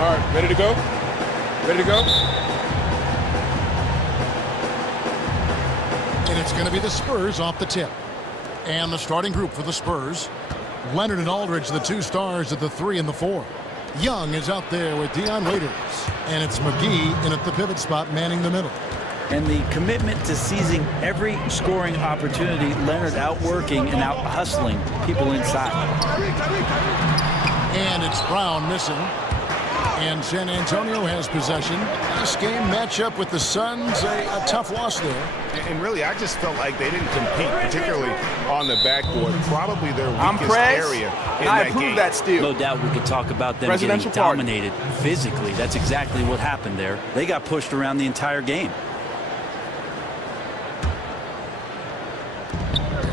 All right, ready to go? Ready to go? And it's going to be the Spurs off the tip. And the starting group for the Spurs. Leonard and Aldridge, the two stars at the 3 and the 4. Young is out there with Dion Waiters. And it's McGee in at the pivot spot manning the middle. And the commitment to seizing every scoring opportunity, Leonard outworking and out hustling people inside. And it's Brown missing. And San Antonio has possession. This game matchup with the Suns, a tough loss there. And really, I just felt like they didn't compete, particularly on the backboard. Probably their weakest area in that game. That steal. No doubt we could talk about them getting dominated physically. That's exactly what happened there. They got pushed around the entire game.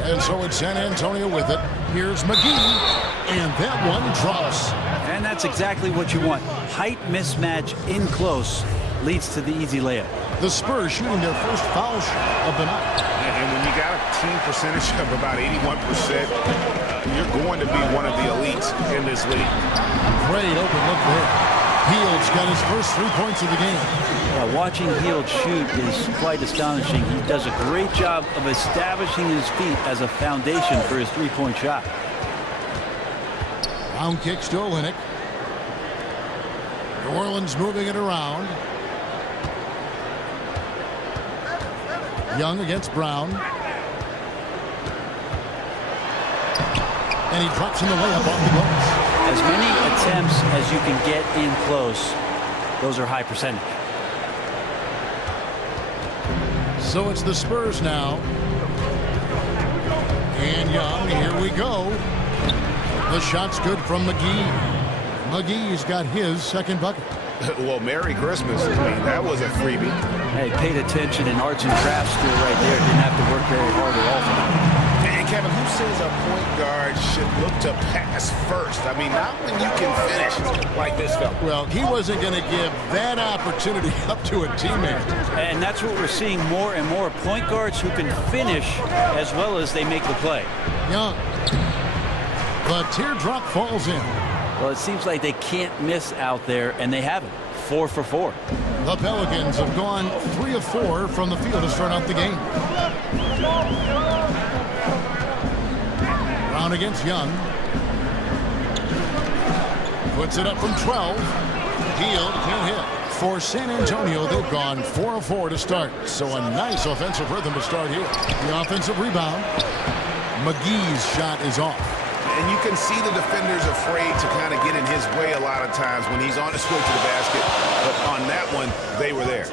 And so it's San Antonio with it. Here's McGee. And that one drops. And that's exactly what you want. Height mismatch in close leads to the easy layup. The Spurs shooting their first foul shot of the night. And when you got a team percentage of about 81%, you're going to be one of the elites in this league. Great open look there. Hield's got his first 3 points of the game. Yeah, watching Hield shoot is quite astonishing. He does a great job of establishing his feet as a foundation for his three-point shot. Round kicks to Olynyk. New Orleans moving it around. Young against Brown. And he drops in the layup off the glass. As many attempts as you can get in close, those are high percentage. So it's the Spurs now. And Young, here we go. The shot's good from McGee. McGee's got his second bucket. Well, Merry Christmas. I mean, that was a freebie. Hey, paid attention in arts and crafts school right there. Didn't have to work very hard at all for that. And Kevin, who says a point guard should look to pass first? I mean, not when you can finish like this fella. Well, he wasn't going to give that opportunity up to a teammate. And that's what we're seeing more and more. Point guards who can finish as well as they make the play. Young. The teardrop falls in. Well, it seems like they can't miss out there, and they haven't. 4 for 4. The Pelicans have gone 3 of 4 from the field to start out the game. Brown against Young. Puts it up from 12. Hield can't hit. For San Antonio, they've gone 4 of 4 to start. So a nice offensive rhythm to start here. The offensive rebound. McGee's shot is off. And you can see the defenders afraid to kind of get in his way a lot of times when he's on his way to the basket. But on that one, they were there.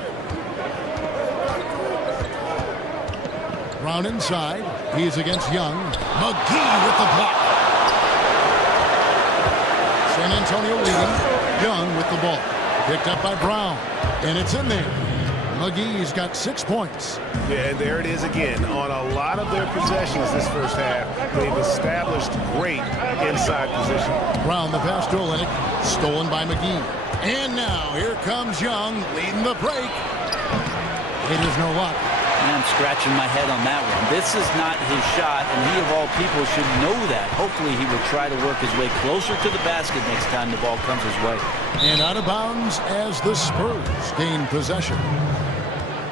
Brown inside. He's against Young. McGee with the block. San Antonio leading. Young with the ball. Picked up by Brown. And it's in there. McGee's got 6 points. Yeah, and there it is again. On a lot of their possessions this first half, they've established great inside position. Brown the pass to Olynyk. Stolen by McGee. And now here comes Young leading the break. It is no luck. I'm scratching my head on that one. This is not his shot, and he of all people should know that. Hopefully he will try to work his way closer to the basket next time the ball comes his way. And out of bounds as the Spurs gain possession.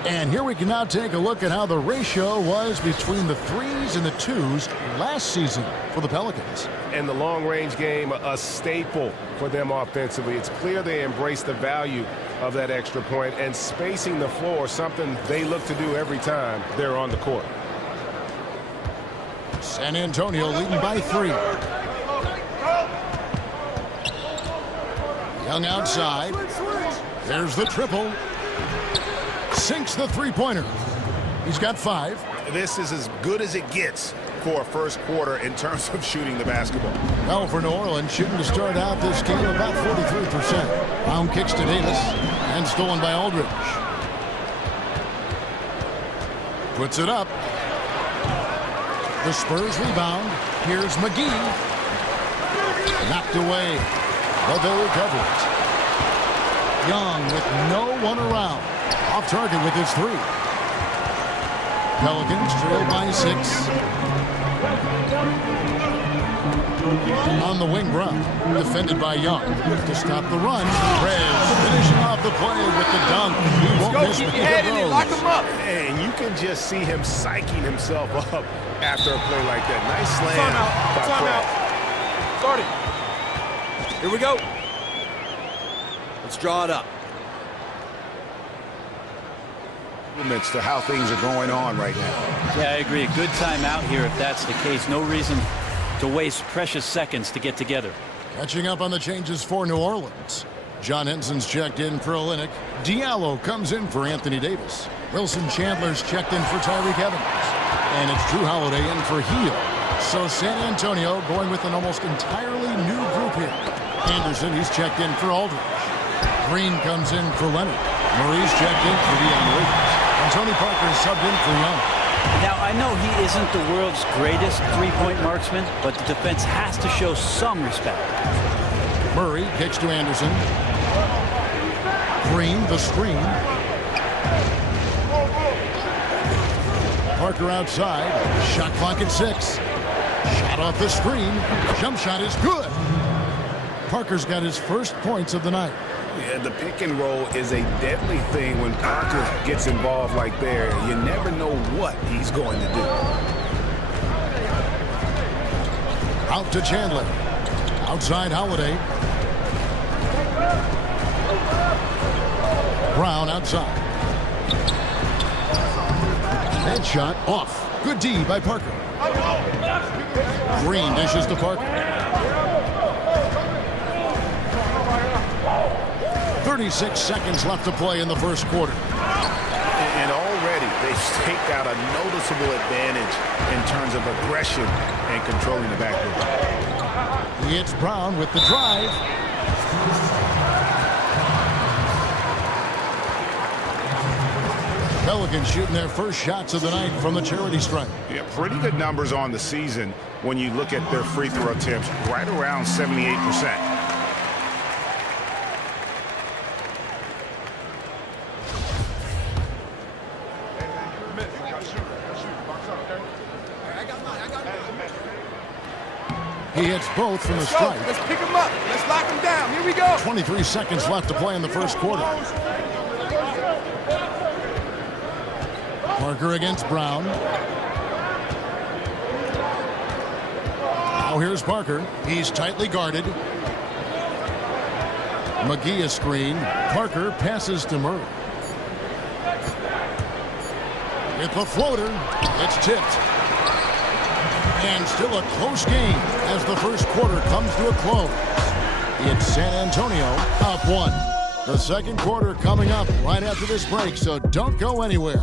And here we can now take a look at how the ratio was between the 3s and the 2s last season for the Pelicans. And the long-range game, a staple for them offensively. It's clear they embrace the value of that extra point, and spacing the floor, something they look to do every time they're on the court. San Antonio leading by 3. Young outside. There's the triple. Sinks the three-pointer. He's got 5. This is as good as it gets for a first quarter in terms of shooting the basketball. Well, for New Orleans, shooting to start out this game about 43%. Round kicks to Davis and stolen by Aldridge. Puts it up. The Spurs rebound. Here's McGee. Knocked away, but they'll recover it. Young with no one around. Off target with his 3. Pelicans trail by 6. On the wing, Brown, defended by Young. To stop the run, Rez finishing off the play with the dunk. He won't miss Keep the your head in it. Lock him up. And you can just see him psyching himself up after a play like that. Nice slam. Time out. Start it. Here we go. Let's draw it up. Compliments to how things are going on right now. Yeah, I agree. A good timeout here if that's the case. No reason to waste precious seconds to get together. Catching up on the changes for New Orleans. John Henson's checked in for Olynyk. Diallo comes in for Anthony Davis. Wilson Chandler's checked in for Tyreke Evans. And it's Drew Holiday in for Heel. So San Antonio going with an almost entirely new group here. Anderson, he's checked in for Aldridge. Green comes in for Leonard. Murray's checked in for Dion Waiters. And Tony Parker is subbed in for Young. Now, I know he isn't the world's greatest three-point marksman, but the defense has to show some respect. Murray kicks to Anderson. Green, the screen. Parker outside. Shot clock at 6. Shot off the screen. Jump shot is good. Parker's got his first points of the night. Yeah, the pick and roll is a deadly thing when Parker gets involved like there. You never know what he's going to do. Out to Chandler. Outside Holiday. Brown outside. Headshot off. Good D by Parker. Green dishes to Parker. 36 seconds left to play in the first quarter. And already they've staked out a noticeable advantage in terms of aggression and controlling the backcourt. It's Brown with the drive. Pelicans shooting their first shots of the night from the charity stripe. Yeah, pretty good numbers on the season when you look at their free throw attempts, right around 78%. He hits both from the stripe. Let's pick him up. Let's lock him down. Here we go. 23 seconds left to play in the first quarter. Parker against Brown. Now here's Parker. He's tightly guarded. McGee a screen. Parker passes to Murray. It's a floater. It's tipped. And still a close game as the first quarter comes to a close. It's San Antonio up 1. The second quarter coming up right after this break, so don't go anywhere.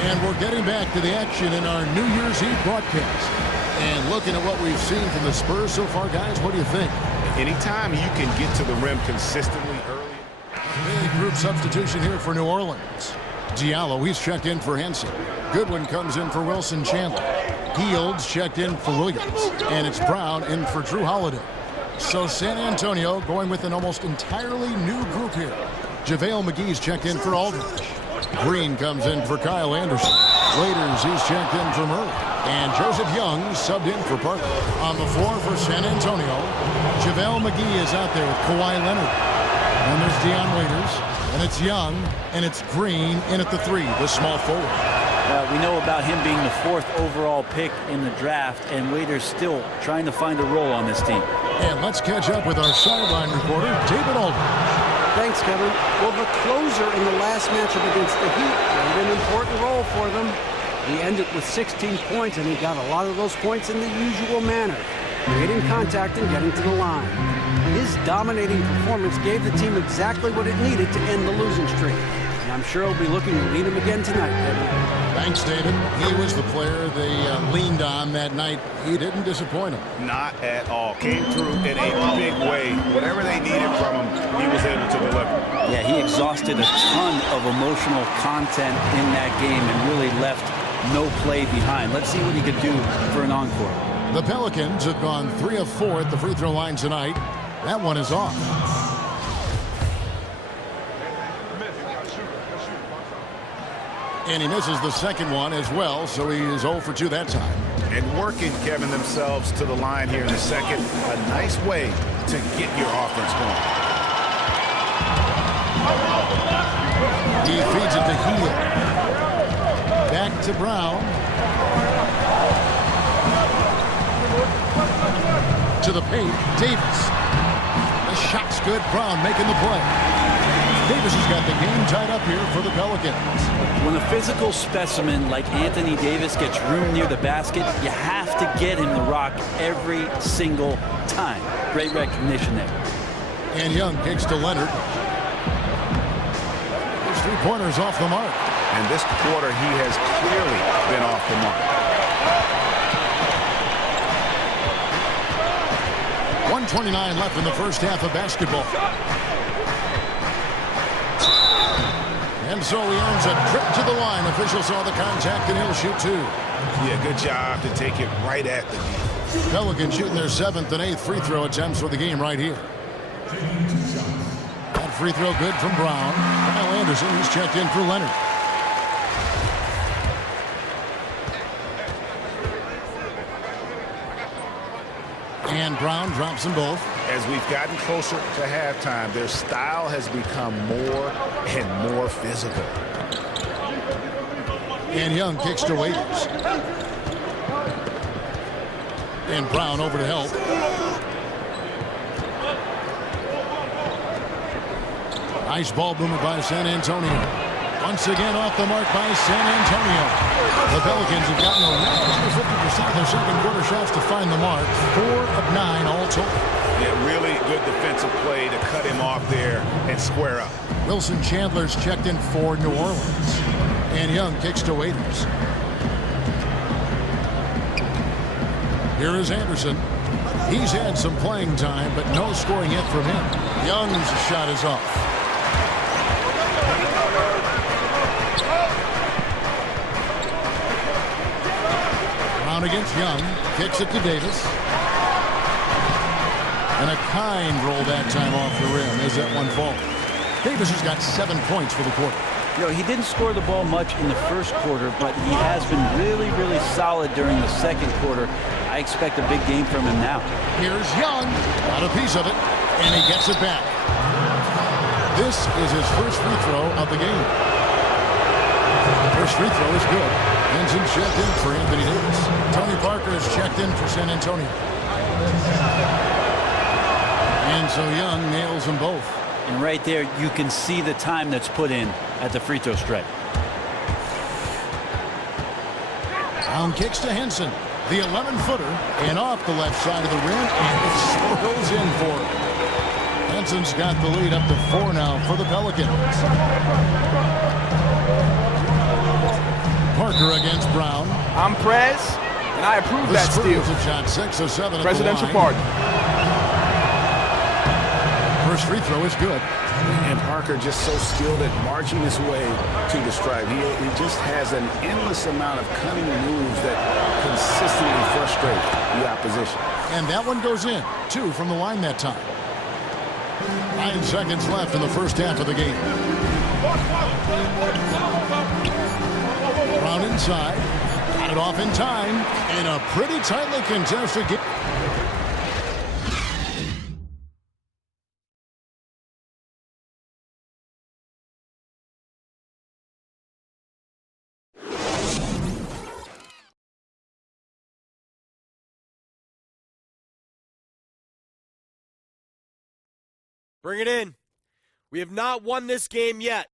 And we're getting back to the action in our New Year's Eve broadcast. And looking at what we've seen from the Spurs so far, guys, what do you think? Anytime you can get to the rim consistently early. Big group substitution here for New Orleans. Diallo, he's checked in for Henson. Goodwin comes in for Wilson Chandler. Fields checked in for Williams. And it's Brown in for Drew Holiday. So San Antonio going with an almost entirely new group here. JaVale McGee's checked in for Aldridge. Green comes in for Kyle Anderson. Waiters, he's checked in for Murray. And Joseph Young subbed in for Parker. On the floor for San Antonio, JaVale McGee is out there with Kawhi Leonard. And there's Dion Waiters. And it's Young. And it's Green in at the 3, the small forward. We know about him being the 4th overall pick in the draft, and Waiters still trying to find a role on this team. And let's catch up with our sideline reporter, David Aldridge. Thanks, Kevin. Well, the closer in the last matchup against the Heat played an important role for them. He ended with 16 points, and he got a lot of those points in the usual manner, creating contact and getting to the line. His dominating performance gave the team exactly what it needed to end the losing streak. And I'm sure he'll be looking to lead him again tonight, Kevin. Thanks, David. He was the player they leaned on that night. He didn't disappoint them. Not at all. Came through in a big way. Whatever they needed from him, he was able to deliver. Yeah, he exhausted a ton of emotional content in that game and really left no play behind. Let's see what he could do for an encore. The Pelicans have gone 3 of 4 at the free throw line tonight. That one is off. And he misses the second one as well, so he is 0 for 2 that time. And working, Kevin, themselves to the line here in the second. A nice way to get your offense going. He feeds it to Heel. Back to Brown. To the paint, Davis. The shot's good. Brown making the play. Davis has got the game tied up here for the Pelicans. When a physical specimen like Anthony Davis gets room near the basket, you have to get him the rock every single time. Great recognition there. And Young kicks to Leonard. His three-pointers off the mark. And this quarter, he has clearly been off the mark. 1:29 left in the first half of basketball. And so he earns a trip to the line. Official saw the contact, and he'll shoot 2. Yeah, good job to take it right at the knee. Pelicans shooting their 7th and 8th free throw attempts for the game right here. That free throw good from Brown. Kyle Anderson, who's checked in for Leonard. And Brown drops them both. As we've gotten closer to halftime, their style has become more and more physical. And Young kicks to Waiters. And Brown over to help. Nice ball movement by San Antonio. Once again off the mark by San Antonio. The Pelicans have gotten around 50% of their second quarter shots to find the mark. 4 of 9 all total. Yeah, really good defensive play to cut him off there and square up. Wilson Chandler's checked in for New Orleans. And Young kicks to Waiters. Here is Anderson. He's had some playing time, but no scoring yet from him. Young's shot is off. Brown against Young. Kicks it to Davis. And a kind roll that time off the rim as that one falls. Davis has got 7 points for the quarter. You know, he didn't score the ball much in the first quarter, but he has been really, really solid during the second quarter. I expect a big game from him now. Here's Young. Got a piece of it, and he gets it back. This is his first free throw of the game. First free throw is good. Henson checked in for Anthony Davis. Tony Parker is checked in for San Antonio. And so Young nails them both. And right there, you can see the time that's put in at the free throw strike. Brown kicks to Henson. The 11-footer and off the left side of the rim, and it swirls in for him. Henson's got the lead up to 4 now for the Pelicans. Parker against Brown. I'm Prez, and I approve The that steal. Spurs have shot 6 of 7 at Presidential the line. pardon. First free throw is good. And Parker just so skilled at marching his way to the stripe. He just has an endless amount of cunning moves that consistently frustrate the opposition. And that one goes in. 2 from the line that time. 9 seconds left in the first half of the game. Brown inside. Got it off in time. In a pretty tightly contested game. Bring it in. We have not won this game yet.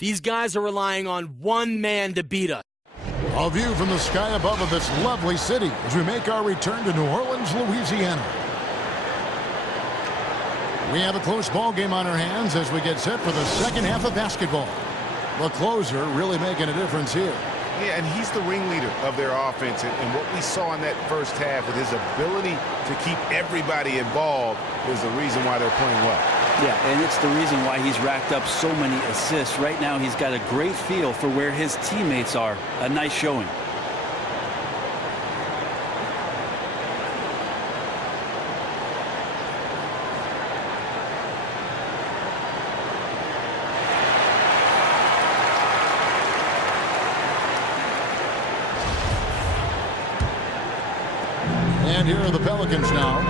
These guys are relying on one man to beat us. A view from the sky above of this lovely city as we make our return to New Orleans, Louisiana. We have a close ball game on our hands as we get set for the second half of basketball. The closer really making a difference here. Yeah, and he's the ringleader of their offense. And what we saw in that first half with his ability to keep everybody involved is the reason why they're playing well. Yeah, and it's the reason why he's racked up so many assists. Right now, he's got a great feel for where his teammates are. A nice showing. And here are the Pelicans now.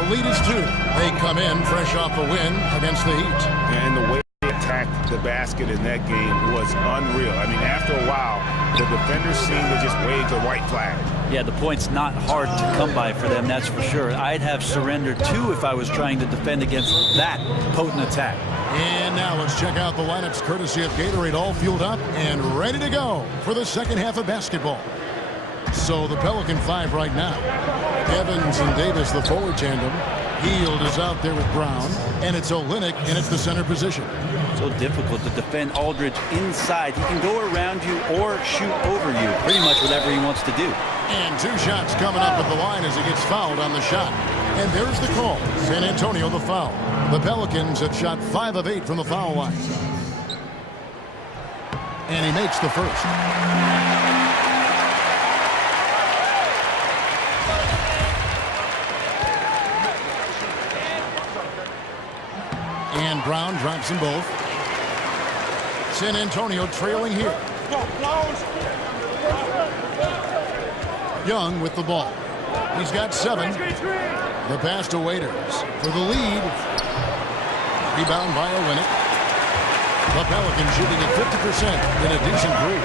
The lead is 2. They come in fresh off a win against the Heat. And the way they attacked the basket in that game was unreal. I mean, after a while, the defenders seemed to just wave the white flag. Yeah, the point's not hard to come by for them, that's for sure. I'd have surrendered too if I was trying to defend against that potent attack. And now let's check out the lineups courtesy of Gatorade, all fueled up and ready to go for the second half of basketball. So the Pelican 5 right now. Evans and Davis, the forward tandem. Hield is out there with Brown. And it's Olynyk in at the center position. So difficult to defend Aldridge inside. He can go around you or shoot over you. Pretty much whatever he wants to do. And 2 shots coming up at the line as he gets fouled on the shot. And there's the call. San Antonio the foul. The Pelicans have shot 5 of 8 from the foul line. And he makes the first. And Brown drops them both. San Antonio trailing here. Young with the ball. He's got 7. The pass to Waiters for the lead. Rebound by Olynyk. The Pelicans shooting at 50% in a decent group.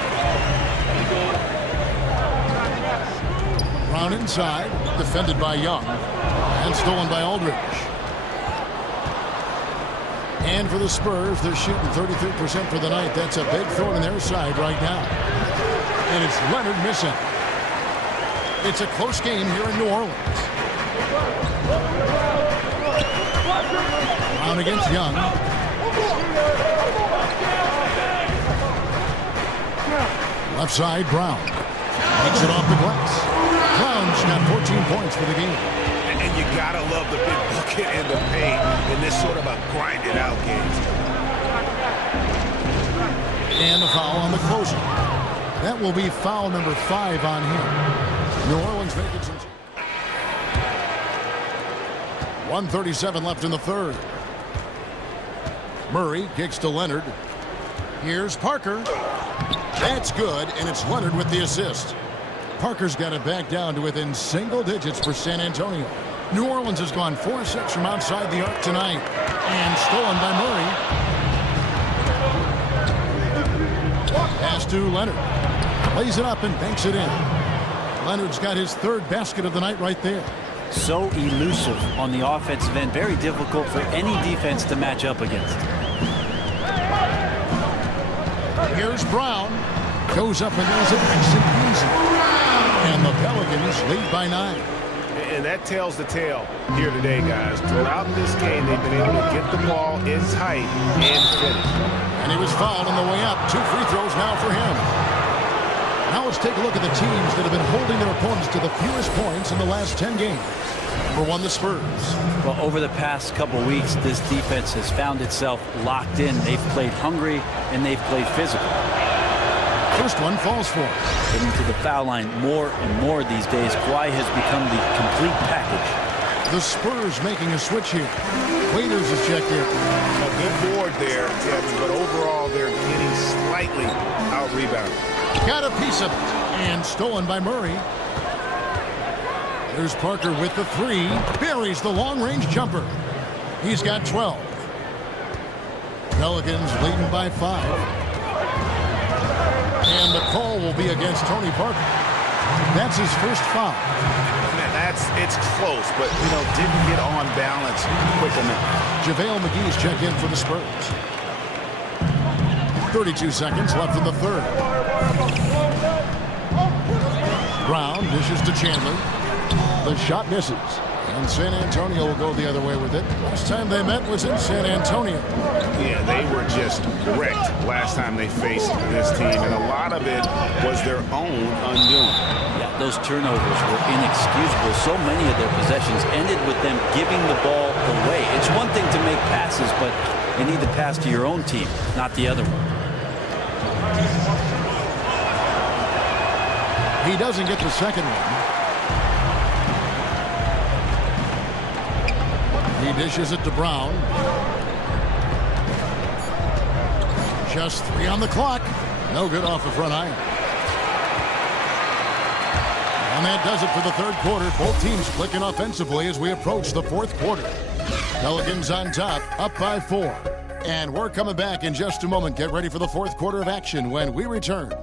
Brown inside, defended by Young, and stolen by Aldridge. And for the Spurs, they're shooting 33% for the night. That's a big thorn in their side right now. And it's Leonard missing. It's a close game here in New Orleans. Brown against Young. Left side, Brown. Takes it off the glass. Brown's got 14 points for the game. And you gotta love the big bucket and the paint in this sort of a grinded out game. And the foul on the closer. That will be foul number 5 on him. New Orleans making some. 1:37 left in the third. Murray kicks to Leonard. Here's Parker. That's good, and it's Leonard with the assist. Parker's got it back down to within single digits for San Antonio. New Orleans has gone 4-6 from outside the arc tonight. And stolen by Murray. Pass to Leonard. Lays it up and banks it in. Leonard's got his 3rd basket of the night right there. So elusive on the offensive end. Very difficult for any defense to match up against. Here's Brown. Goes up and lays it nice and easy. And the Pelicans lead by 9. And that tells the tale here today, guys. Throughout this game, they've been able to get the ball in tight and finish. And he was fouled on the way up. 2 free throws now for him. Now let's take a look at the teams that have been holding their opponents to the fewest points in the last 10 games. Number 1, the Spurs. Well, over the past couple weeks, this defense has found itself locked in. They've played hungry and they've played physical. First one falls for him. Getting to the foul line more and more these days. Kawhi has become the complete package. The Spurs making a switch here. Waiters is checked in. A good board there, Kevin, but overall they're getting slightly out-rebounded. Got a piece of it. And stolen by Murray. There's Parker with the 3. Buries the long-range jumper. He's got 12. Pelicans leading by 5. And the call will be against Tony Parker. That's his first foul. It's close, but, didn't get on balance quick enough. JaVale McGee's check in for the Spurs. 32 seconds left in the third. Brown dishes to Chandler. The shot misses. And San Antonio will go the other way with it. Last time they met was in San Antonio. Yeah, they were just wrecked last time they faced this team, and a lot of it was their own undoing. Yeah, those turnovers were inexcusable. So many of their possessions ended with them giving the ball away. It's one thing to make passes, but you need to pass to your own team, not the other one. He doesn't get the second one. He dishes it to Brown. Just 3 on the clock. No good off the front iron. And that does it for the third quarter. Both teams clicking offensively as we approach the fourth quarter. Pelicans on top, up by 4. And we're coming back in just a moment. Get ready for the fourth quarter of action when we return.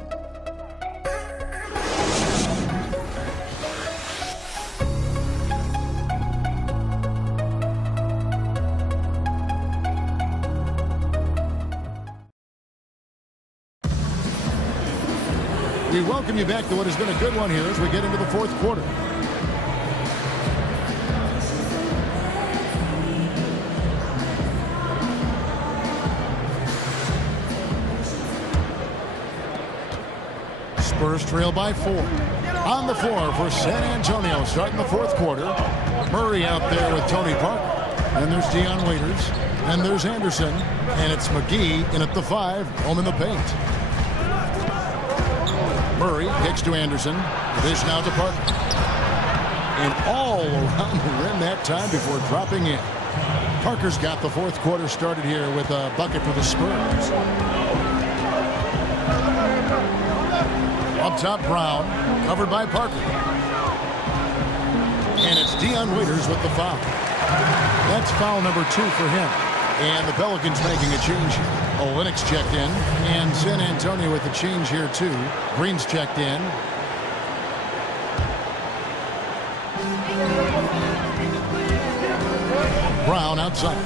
We welcome you back to what has been a good one here as we get into the fourth quarter. Spurs trail by 4. On the floor for San Antonio starting the fourth quarter. Murray out there with Tony Parker. And there's Dion Waiters. And there's Anderson. And it's McGee in at the 5, home in the paint. Murray kicks to Anderson. Dish now to Parker. And all around the rim that time before dropping in. Parker's got the fourth quarter started here with a bucket for the Spurs. Up top, Brown, covered by Parker. And it's Dion Waiters with the foul. That's foul number 2 for him. And the Pelicans making a change here. Olenek's checked in. And San Antonio with the change here, too. Green's checked in. Brown outside.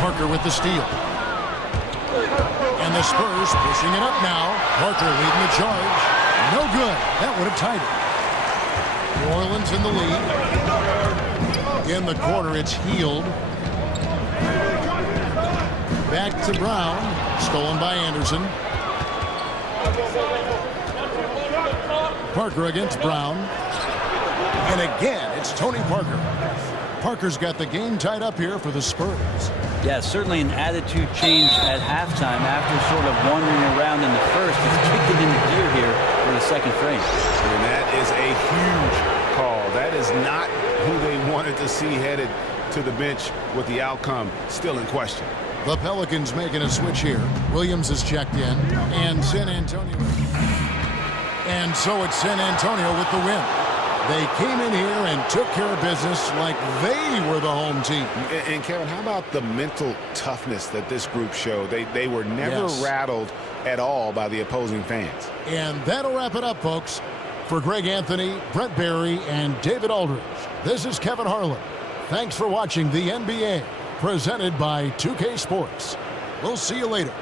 Parker with the steal. And the Spurs pushing it up now. Parker leading the charge. No good. That would have tied it. New Orleans in the lead. In the corner, it's Healed. Back to Brown. Stolen by Anderson. Parker against Brown. And again, it's Tony Parker. Parker's got the game tied up here for the Spurs. Yeah, certainly an attitude change at halftime after sort of wandering around in the first. He's kicked it into gear here for the second frame. And that is a huge call. That is not who they wanted to see headed to the bench with the outcome still in question. The Pelicans making a switch here. Williams is checked in. And San Antonio. And so it's San Antonio with the win. They came in here and took care of business like they were the home team. And Kevin, how about the mental toughness that this group showed? They were never rattled at all by the opposing fans. And that'll wrap it up, folks. For Greg Anthony, Brent Barry, and David Aldridge, this is Kevin Harlan. Thanks for watching the NBA, presented by 2K Sports. We'll see you later.